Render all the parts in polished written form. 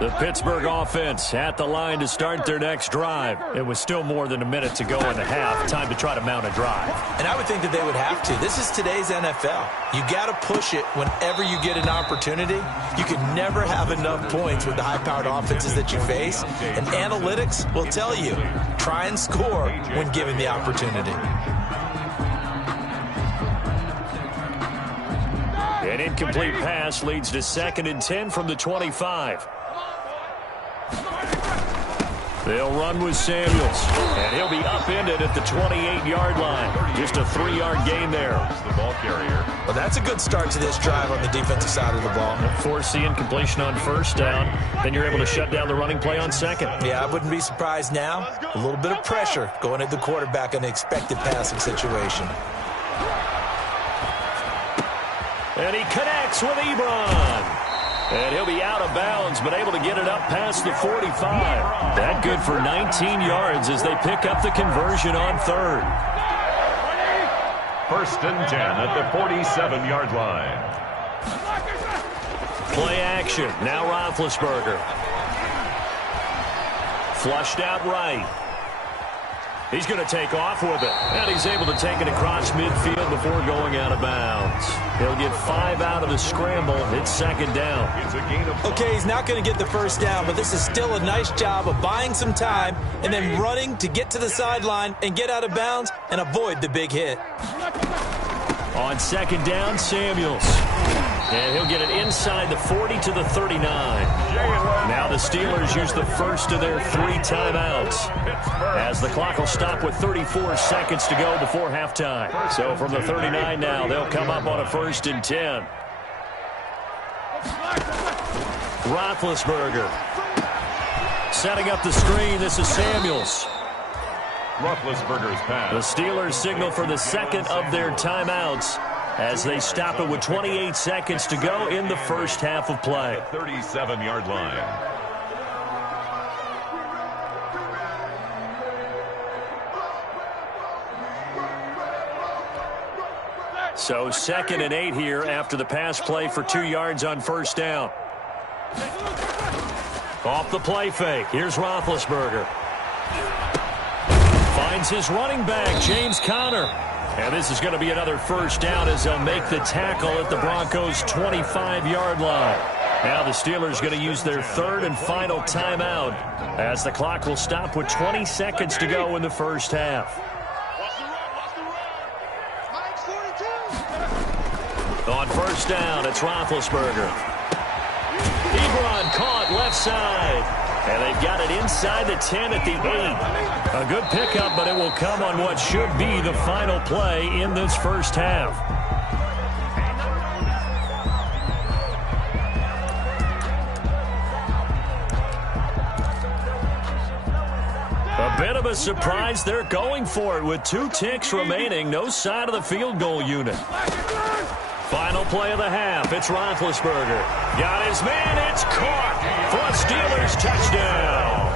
The Pittsburgh offense at the line to start their next drive. It was still more than a minute to go in the half. Time to try to mount a drive. And I would think that they would have to. This is today's NFL. You got to push it whenever you get an opportunity. You can never have enough points with the high-powered offenses that you face. And analytics will tell you, try and score when given the opportunity. An incomplete pass leads to 2nd and 10 from the 25. They'll run with Samuels, and he'll be upended at the 28-yard line. Just a 3-yard gain there. The ball carrier. Well, that's a good start to this drive on the defensive side of the ball. Force the incompletion on 1st down. Then you're able to shut down the running play on 2nd. Yeah, I wouldn't be surprised now. A little bit of pressure going at the quarterback in the expected passing situation. And he connects with Ebron. And he'll be out of bounds, but able to get it up past the 45. That good for 19 yards as they pick up the conversion on 3rd. 1st and 10 at the 47-yard line. Play action. Now Roethlisberger. Flushed out right. He's going to take off with it. And he's able to take it across midfield before going out of bounds. He'll get 5 out of the scramble. It's 2nd down. Okay, he's not going to get the 1st down, but this is still a nice job of buying some time and then running to get to the sideline and get out of bounds and avoid the big hit. On 2nd down, Samuels. And he'll get it inside the 40 to the 39. Now the Steelers use the first of their 3 timeouts, as the clock will stop with 34 seconds to go before halftime. So from the 39 now, they'll come up on a 1st and 10. Roethlisberger setting up the screen. This is Samuels. Roethlisberger's pass. The Steelers signal for the 2nd of their timeouts as they stop it with 28 seconds to go in the 1st half of play. 37-yard line. So 2nd and 8 here after the pass play for 2 yards on 1st down. Off the play fake. Here's Roethlisberger. Finds his running back, James Conner. And this is going to be another 1st down as they'll make the tackle at the Broncos' 25-yard line. Now the Steelers going to use their 3rd and final timeout as the clock will stop with 20 seconds to go in the 1st half. On 1st down, it's Roethlisberger. Ebron caught left side. And they've got it inside the 10 at the 8. A good pickup, but it will come on what should be the final play in this 1st half. A bit of a surprise. They're going for it with 2 ticks remaining. No sign of the field goal unit. Final play of the half. It's Roethlisberger. Got his man. It's caught for a Steelers touchdown.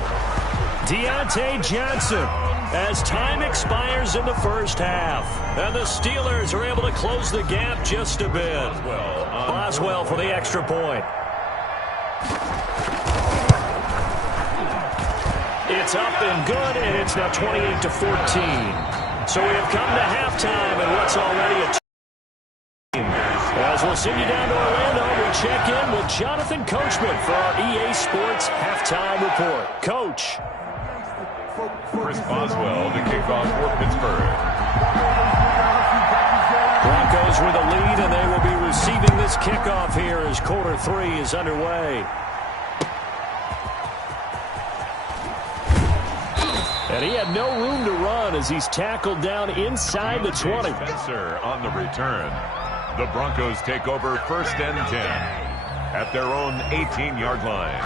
Deontay Johnson as time expires in the 1st half. And the Steelers are able to close the gap just a bit. Boswell for the extra point. It's up and good, and it's now 28-14. So we have come to halftime, and what's already a as we'll send you down to Orlando, we check in with Jonathan Coachman for our EA Sports Halftime Report. Coach. Chris Boswell, the kickoff for Pittsburgh. Broncos with a lead, and they will be receiving this kickoff here as quarter 3 is underway. And he had no room to run as he's tackled down inside the 20. Spencer on the return. The Broncos take over 1st and 10 at their own 18-yard line.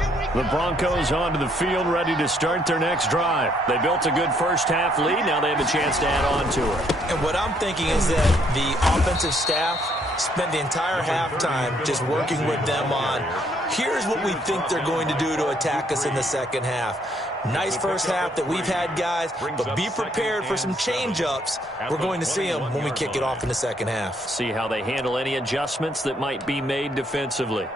Here we The Broncos onto the field, ready to start their next drive. They built a good first-half lead. Now they have a chance to add on to it. And what I'm thinking is that the offensive staff spent the entire halftime just working with them on, here's what we think they're going to do to attack us in the second half. Nice first half that we've had, guys, but be prepared for some change-ups. We're going to see them when we kick it off in the second half. See how they handle any adjustments that might be made defensively.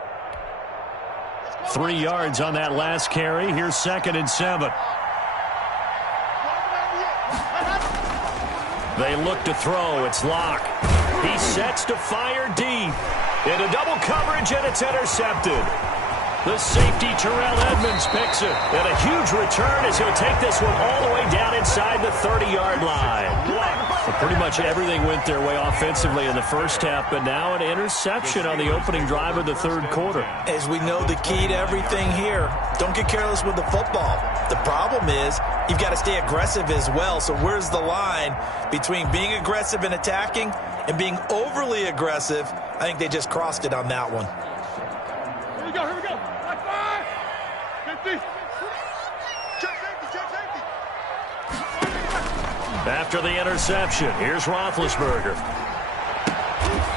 3 yards on that last carry. Here's 2nd and 7. They look to throw. It's Locke. He sets to fire deep. Into double coverage, and it's intercepted. The safety, Terrell Edmonds, picks it. And a huge return as he'll take this one all the way down inside the 30-yard line. Well, pretty much everything went their way offensively in the first half, but now an interception on the opening drive of the third quarter. As we know, the key to everything here, don't get careless with the football. The problem is you've got to stay aggressive as well. So where's the line between being aggressive and attacking and being overly aggressive? I think they just crossed it on that one. Here we go, here we go. High five. 50. Check safety. After the interception, here's Roethlisberger.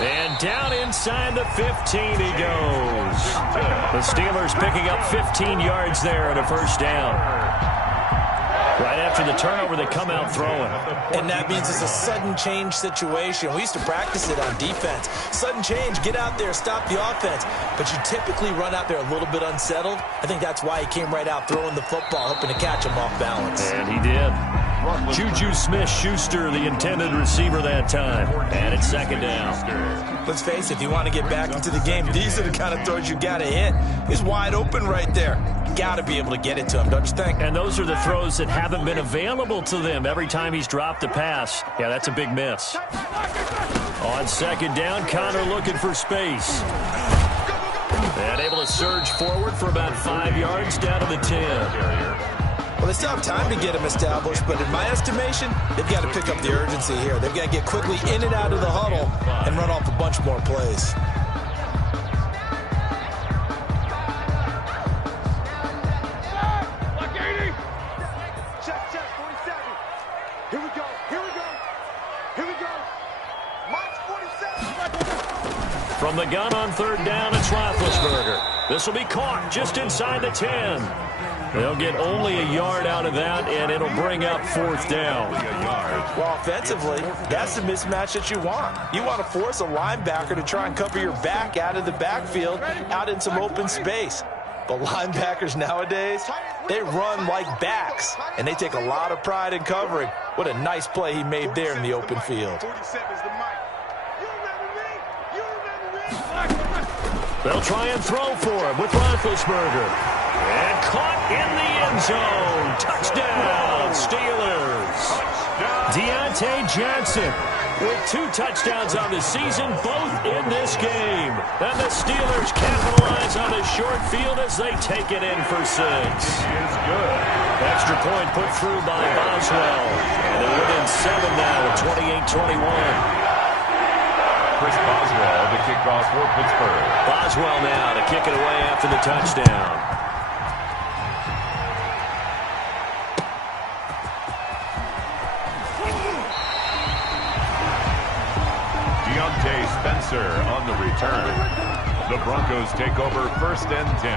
And down inside the 15 he goes. The Steelers picking up 15 yards there and a first down. Right after the turnover, they come out throwing. And that means it's a sudden change situation. We used to practice it on defense. Sudden change, get out there, stop the offense. But you typically run out there a little bit unsettled. I think that's why he came right out throwing the football, hoping to catch him off balance. And he did. Juju Smith-Schuster, the intended receiver that time. And it's 2nd down. Let's face it, if you want to get back into the game, these are the kind of throws you got to hit. He's wide open right there. Got to be able to get it to him, don't you think? And those are the throws that haven't been available to them every time he's dropped a pass. Yeah, that's a big miss. On 2nd down, Connor looking for space. And able to surge forward for about 5 yards down to the 10. Well, they still have time to get him established, but in my estimation, they've got to pick up the urgency here. They've got to get quickly in and out of the huddle and run off a bunch more plays. Check, 47. Here we go. March 47. From the gun on 3rd down, it's Roethlisberger. This will be caught just inside the 10. They'll get only a yard out of that, and it'll bring up 4th down. Well, offensively, that's the mismatch that you want. You want to force a linebacker to try and cover your back out of the backfield, out in some open space. But linebackers nowadays, they run like backs, and they take a lot of pride in covering. What a nice play he made there in the open field. 47 is the mic. You remember me? They'll try and throw for him with Roethlisberger. And caught in the end zone. Touchdown, Steelers. Deontay Johnson with 2 touchdowns on the season, both in this game. And the Steelers capitalize on the short field as they take it in for 6. Is good. Extra point put through by Boswell. And they're within 7 now at 28-21. Chris Boswell, the kickoff for Pittsburgh. Boswell now to kick it away after the touchdown. Spencer on the return. The Broncos take over 1st and 10.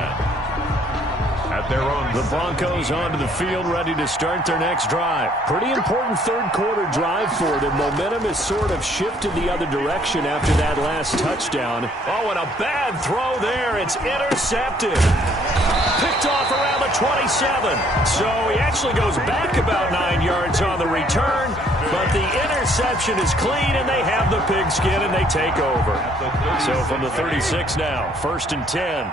At their own. The Broncos onto the field, ready to start their next drive. Pretty important third quarter drive for them. Momentum has sort of shifted the other direction after that last touchdown. Oh, and a bad throw there. It's intercepted. Picked off around the 27. So he actually goes back about 9 yards on the return. But the interception is clean, and they have the pigskin, and they take over. So from the 36 now, 1st and 10.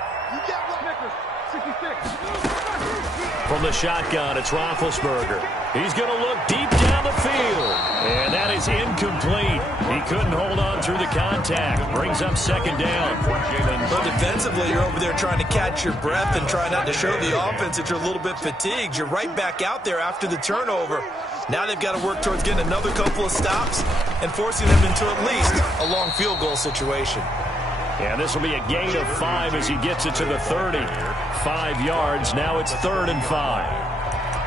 From the shotgun, it's Roethlisberger. He's going to look deep down the field. And that is incomplete. He couldn't hold on through the contact. Brings up 2nd down. But defensively, you're over there trying to catch your breath and try not to show the offense that you're a little bit fatigued. You're right back out there after the turnover. Now they've got to work towards getting another couple of stops and forcing them into at least a long field goal situation. And this will be a gain of 5 as he gets it to the 30. 5 yards. Now it's 3rd and 5.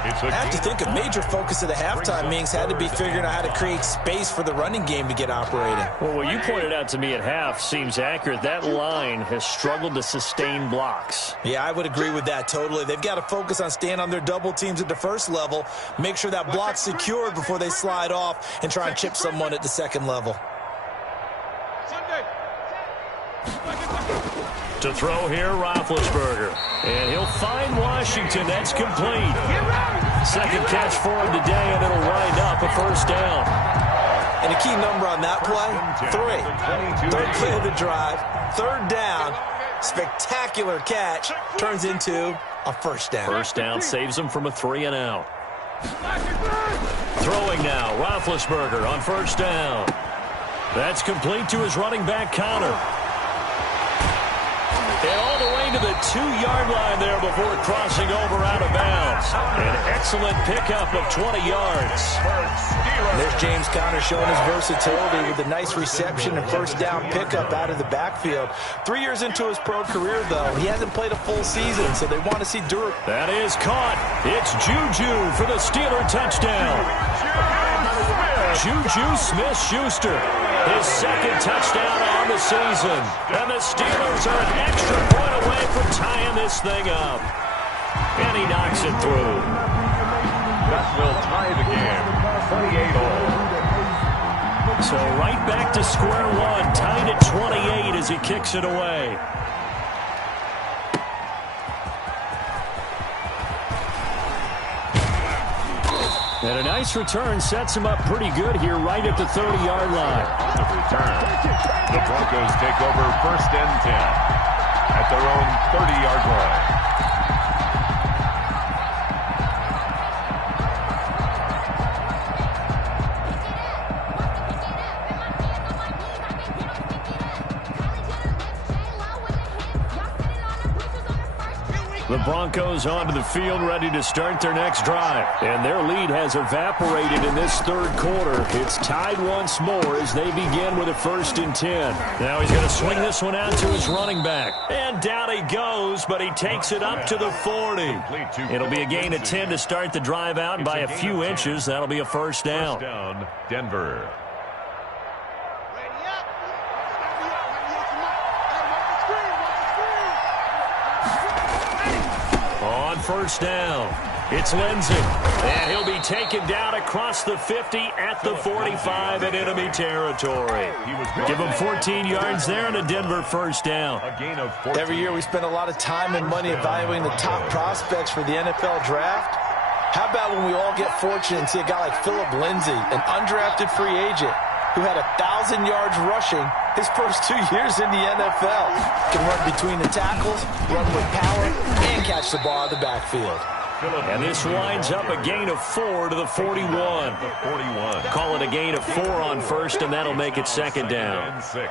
I have to think a major focus of the halftime meetings had to be figuring out how to create space for the running game to get operating. Well, what you pointed out to me at half seems accurate. That line has struggled to sustain blocks. Yeah, I would agree with that totally. They've got to focus on staying on their double teams at the first level, make sure that block's secured before they slide off and try and chip someone at the second level. To throw here, Roethlisberger. And he'll find Washington. That's complete. Second catch for him today, and it'll wind up a first down. And a key number on that play, 3. Third play of the drive, 3rd down, spectacular catch, turns into a first down. First down saves him from a 3-and-out. Throwing now, Roethlisberger on first down. That's complete to his running back, Connor. And all the way to the 2-yard line there before crossing over out of bounds. An excellent pickup of 20 yards. There's James Conner showing his versatility with a nice reception and first down pickup out of the backfield. 3 years into his pro career, though, he hasn't played a full season, so they want to see durability. That is caught. It's Juju for the Steeler touchdown. Juju Smith-Schuster, his 2nd touchdown on the season. And the Steelers are an extra point away from tying this thing up. And he knocks it through. That will tie the game, 28-all. So right back to square one, tied at 28 as he kicks it away. And a nice return sets him up pretty good here right at the 30-yard line. On the return, the Broncos take over 1st and 10 at their own 30-yard line. The Broncos onto the field ready to start their next drive. And their lead has evaporated in this 3rd quarter. It's tied once more as they begin with a 1st and 10. Now he's going to swing this one out to his running back. And down he goes, but he takes it up to the 40. It'll be a gain of 10 to start the drive out, and by a few inches, that'll be a first down. First down, Denver. On first down, it's Lindsey. And he'll be taken down across the 50 at the 45 in enemy territory. Give him 14 yards there and a Denver first down. A gain of 14. Every year we spend a lot of time and money evaluating the top prospects for the NFL draft. How about when we all get fortunate and see a guy like Philip Lindsay, an undrafted free agent, who had 1,000 yards rushing his first 2 years in the NFL. Can run between the tackles, run with power, and catch the ball in the backfield. And this winds up a gain of 4 to the 41. Call it a gain of 4 on first, and that'll make it 2nd down. 6.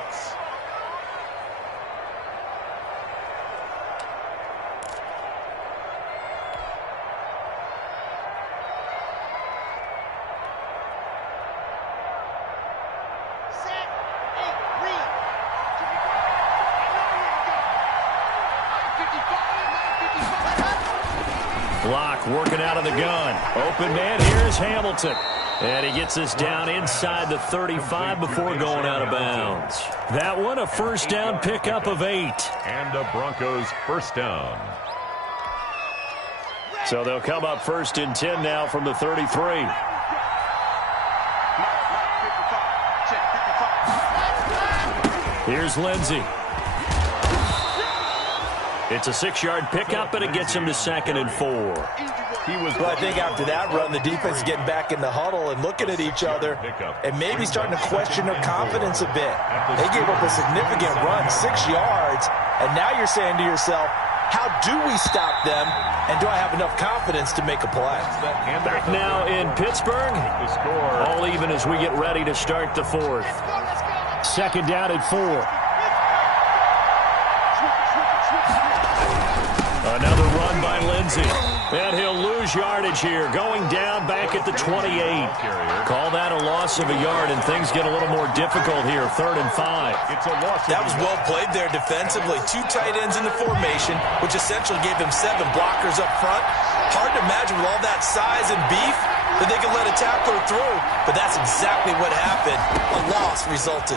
Block working out of the gun. Open man, here's Hamilton. And he gets us down inside the 35 before going out of bounds. That one, a first down pickup of 8. And the Broncos first down. So they'll come up 1st and 10 now from the 33. Here's Lindsey. It's a 6-yard pickup, and it gets him to 2nd and 4. Well, I think after that run, the defense is getting back in the huddle and looking at each other and maybe starting to question their confidence a bit. They gave up a significant run, 6 yards, and now you're saying to yourself, how do we stop them, and do I have enough confidence to make a play? Back now in Pittsburgh, all even as we get ready to start the 4th. 2nd down at 4. A Another run by Lindsey. And he'll lose yardage here, going down back at the 28. Call that a loss of a yard, and things get a little more difficult here, 3rd and 5. That was well played there defensively. 2 tight ends in the formation, which essentially gave them 7 blockers up front. Hard to imagine with all that size and beef that they could let a tackler through, but that's exactly what happened. A loss resulted.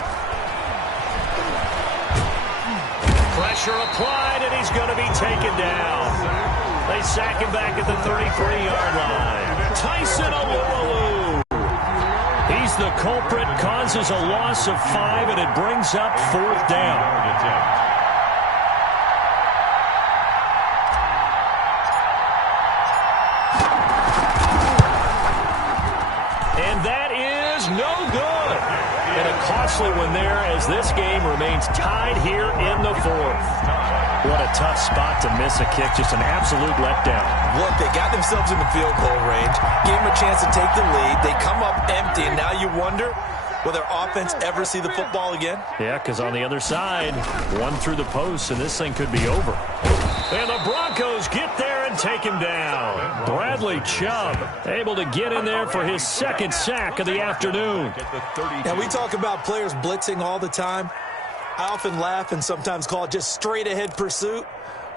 Pressure applied, and he's going to be taken down. They sack him back at the 33-yard line. Tyson Alualu. He's the culprit, causes a loss of 5, and it brings up 4th down. And that is no good. And a costly one there as this game remains tied here in the 4th. What a tough spot to miss a kick. Just an absolute letdown. Look, they got themselves in the field goal range, gave them a chance to take the lead. They come up empty, and now you wonder, will their offense ever see the football again? Yeah, because on the other side, one through the post, and this thing could be over. And the Broncos get there and take him down. Bradley Chubb able to get in there for his 2nd sack of the afternoon. Now, we talk about players blitzing all the time. I often laugh and sometimes call it just straight-ahead pursuit.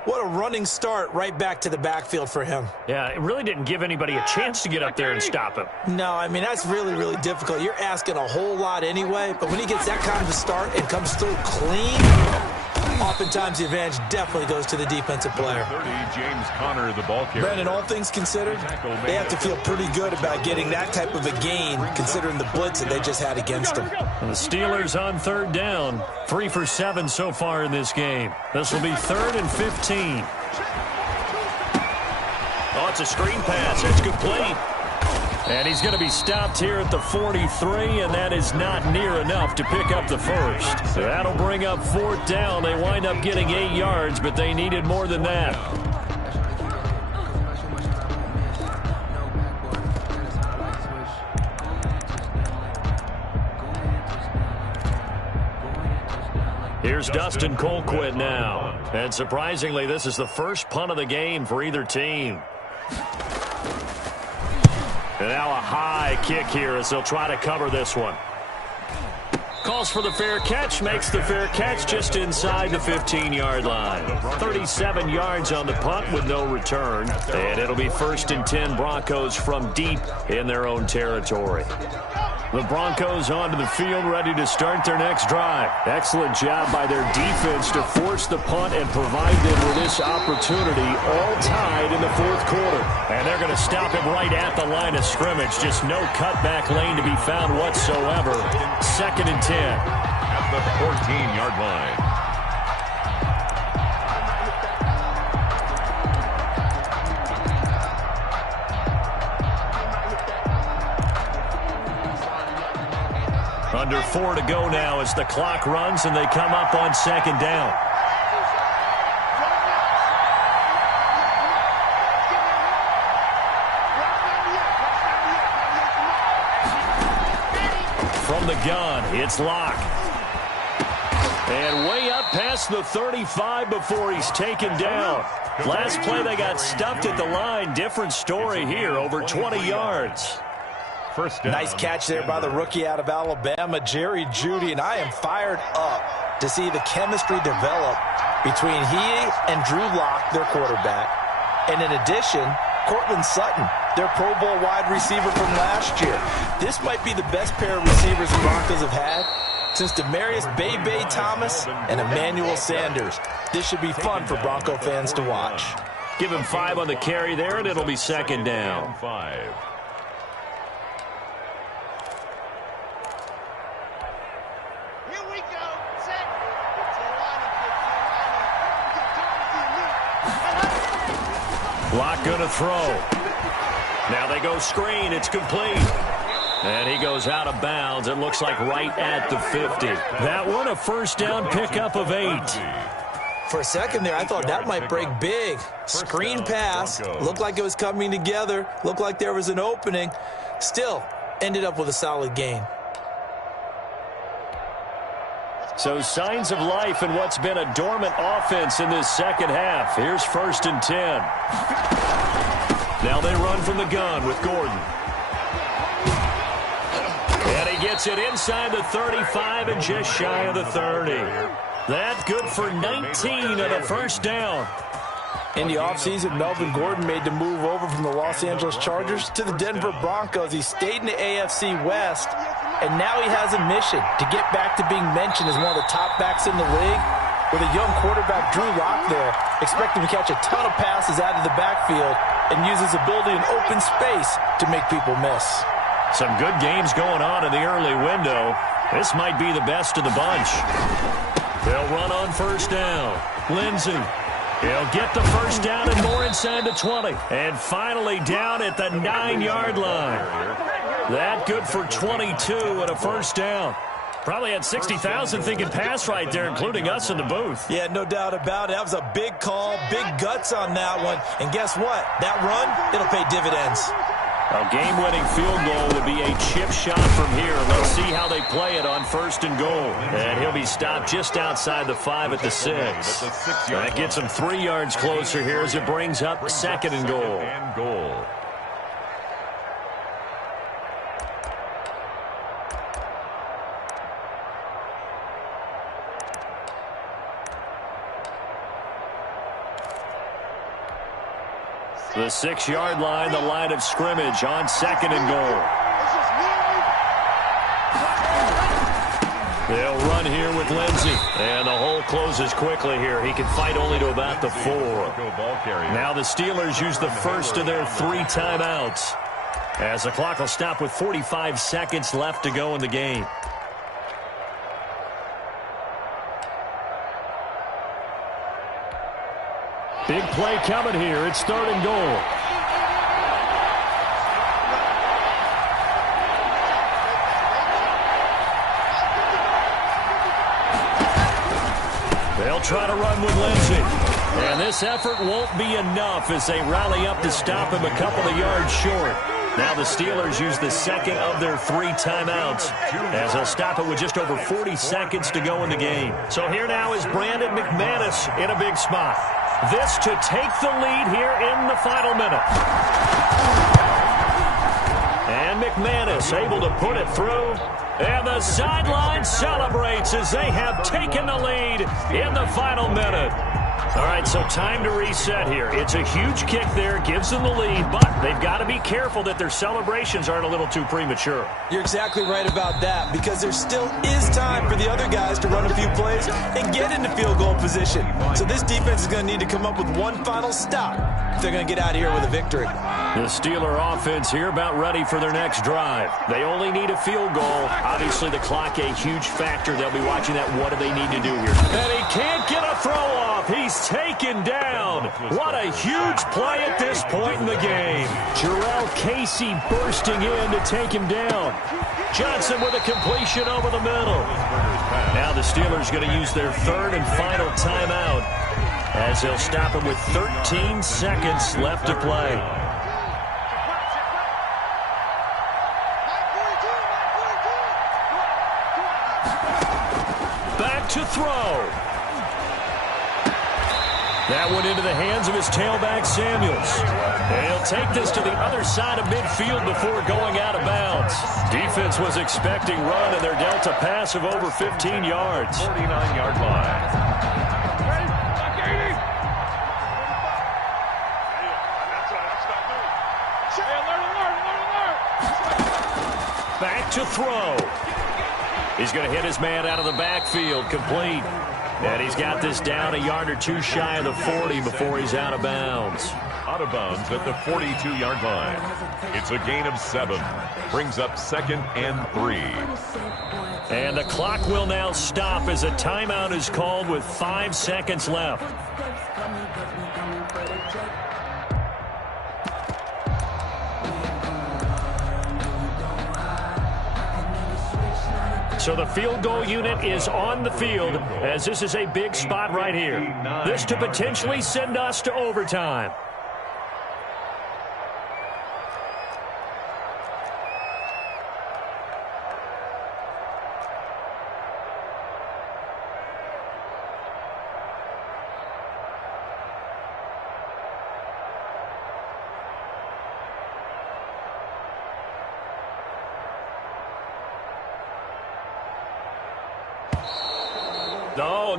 What a running start right back to the backfield for him. Yeah, it really didn't give anybody a chance to get up there and stop him. No, I mean, that's really, really difficult. You're asking a whole lot anyway, but when he gets that kind of a start and comes through clean, oftentimes the advantage definitely goes to the defensive player. 30, James Conner, the ball carrier. Brandon, all things considered, they have to feel pretty good about getting that type of a gain, considering the blitz that they just had against them. And the Steelers on 3rd down. 3 for 7 so far in this game. This will be 3rd and 15. Oh, it's a screen pass. It's complete. And he's going to be stopped here at the 43, and that is not near enough to pick up the first. So that'll bring up 4th down. They wind up getting 8 yards, but they needed more than that. Here's Dustin Colquitt now. And surprisingly, this is the first punt of the game for either team. And now a high kick here as they'll try to cover this one. Calls for the fair catch, makes the fair catch just inside the 15-yard line. 37 yards on the punt with no return. And it'll be 1st and 10 Broncos from deep in their own territory. The Broncos onto the field, ready to start their next drive. Excellent job by their defense to force the punt and provide them with this opportunity, all tied in the 4th quarter. And they're going to stop him right at the line of scrimmage. Just no cutback lane to be found whatsoever. 2nd and 10. At the 14-yard line. Under 4 to go now as the clock runs and they come up on 2nd down. From the gun, it's Locke. And way up past the 35 before he's taken down. Last play they got stuffed at the line. Different story here, over 20 yards. Nice catch there by the rookie out of Alabama, Jerry Jeudy, and I am fired up to see the chemistry develop between he and Drew Lock, their quarterback. And in addition, Cortland Sutton, their Pro Bowl wide receiver from last year. This might be the best pair of receivers the Broncos have had since Demaryius Bebe Thomas and Emmanuel Sanders. This should be fun for Bronco fans to watch. Give him 5 on the carry there, and it'll be 2nd down. 5. Locke going to throw. Now they go screen. It's complete. And he goes out of bounds. It looks like right at the 50. That one a 1st down pickup of 8. For a second there, I thought that might break big. Screen pass. Looked like it was coming together. Looked like there was an opening. Still ended up with a solid gain. So signs of life in what's been a dormant offense in this second half. Here's 1st and 10. Now they run from the gun with Gordon. And he gets it inside the 35 and just shy of the 30. That good for 19 and a first down. In the offseason, Melvin Gordon made the move over from the Los Angeles Chargers to the Denver Broncos. He stayed in the AFC West, and now he has a mission to get back to being mentioned as one of the top backs in the league. With a young quarterback, Drew Lock, there, expect him to catch a ton of passes out of the backfield and use his ability in open space to make people miss. Some good games going on in the early window. This might be the best of the bunch. They'll run on 1st down. Lindsey. He'll get the first down and more inside the 20. And finally down at the 9-yard line. That good for 22 and a first down. Probably had 60,000 thinking pass right there, including us in the booth. Yeah, no doubt about it. That was a big call, big guts on that one. And guess what? That run, it'll pay dividends. A game-winning field goal would be a chip shot from here. Let's see how they play it on 1st and goal. And he'll be stopped just outside the 5 at the 6. That gets him 3 yards closer here as it brings up 2nd and goal. The 6-yard line, the line of scrimmage on 2nd and goal. They'll run here with Lindsey. And the hole closes quickly here. He can fight only to about the 4. Now the Steelers use the first of their 3 timeouts, as the clock will stop with 45 seconds left to go in the game. Big play coming here. It's 3rd and goal. They'll try to run with Lindsey. And this effort won't be enough as they rally up to stop him a couple of yards short. Now the Steelers use the 2nd of their 3 timeouts, as they'll stop it with just over 40 seconds to go in the game. So here now is Brandon McManus in a big spot. This to take the lead here in the final minute. And McManus able to put it through. And the sideline celebrates as they have taken the lead in the final minute. All right, so time to reset here. It's a huge kick there, gives them the lead, but they've got to be careful that their celebrations aren't a little too premature. You're exactly right about that, because there still is time for the other guys to run a few plays and get into field goal position. So this defense is going to need to come up with one final stop if they're going to get out of here with a victory. The Steeler offense here about ready for their next drive. They only need a field goal. Obviously, the clock a huge factor. They'll be watching that. What do they need to do here? And he can't get a throw off. He's taken down. What a huge play at this point in the game. Jarrell Casey bursting in to take him down. Johnson with a completion over the middle. Now the Steelers going to use their 3rd and final timeout, as they'll stop him with 13 seconds left to play. Back to throw. That one into the hands of his tailback, Samuels. And he'll take this to the other side of midfield before going out of bounds. Defense was expecting run, and they're dealt a pass of over 15 yards. 49-yard line. Back to throw. He's going to hit his man out of the backfield, complete. And he's got this down a yard or 2 shy of the 40 before he's out of bounds. Out of bounds at the 42-yard line. It's a gain of 7. Brings up 2nd and 3. And the clock will now stop as a timeout is called with 5 seconds left. So the field goal unit is on the field, as this is a big spot right here. This to potentially send us to overtime.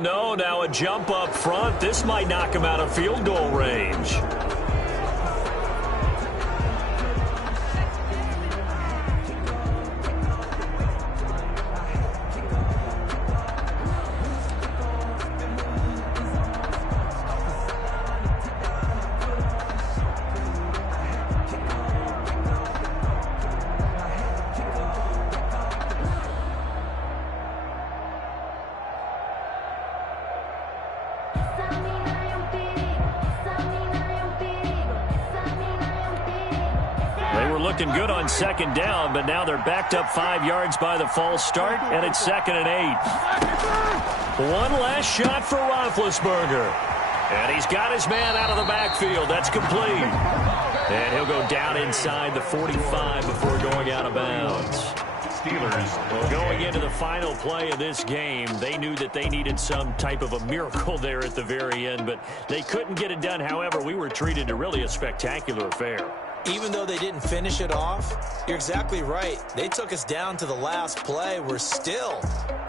no, now a jump up front. This might knock him out of field goal range. Looking good on second down, but now they're backed up 5 yards by the false start, and it's 2nd and 8. One last shot for Roethlisberger. And he's got his man out of the backfield. That's complete. And he'll go down inside the 45 before going out of bounds. Steelers. Well, going into the final play of this game, they knew that they needed some type of a miracle there at the very end, but they couldn't get it done. However, we were treated to really a spectacular affair. Even though they didn't finish it off, you're exactly right. They took us down to the last play.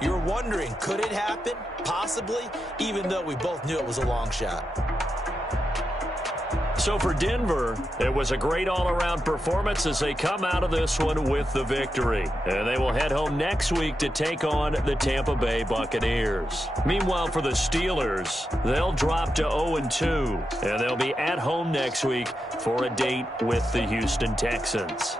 You're wondering, could it happen? Possibly, even though we both knew it was a long shot. So for Denver, it was a great all-around performance as they come out of this one with the victory. And they will head home next week to take on the Tampa Bay Buccaneers. Meanwhile, for the Steelers, they'll drop to 0-2, and they'll be at home next week for a date with the Houston Texans.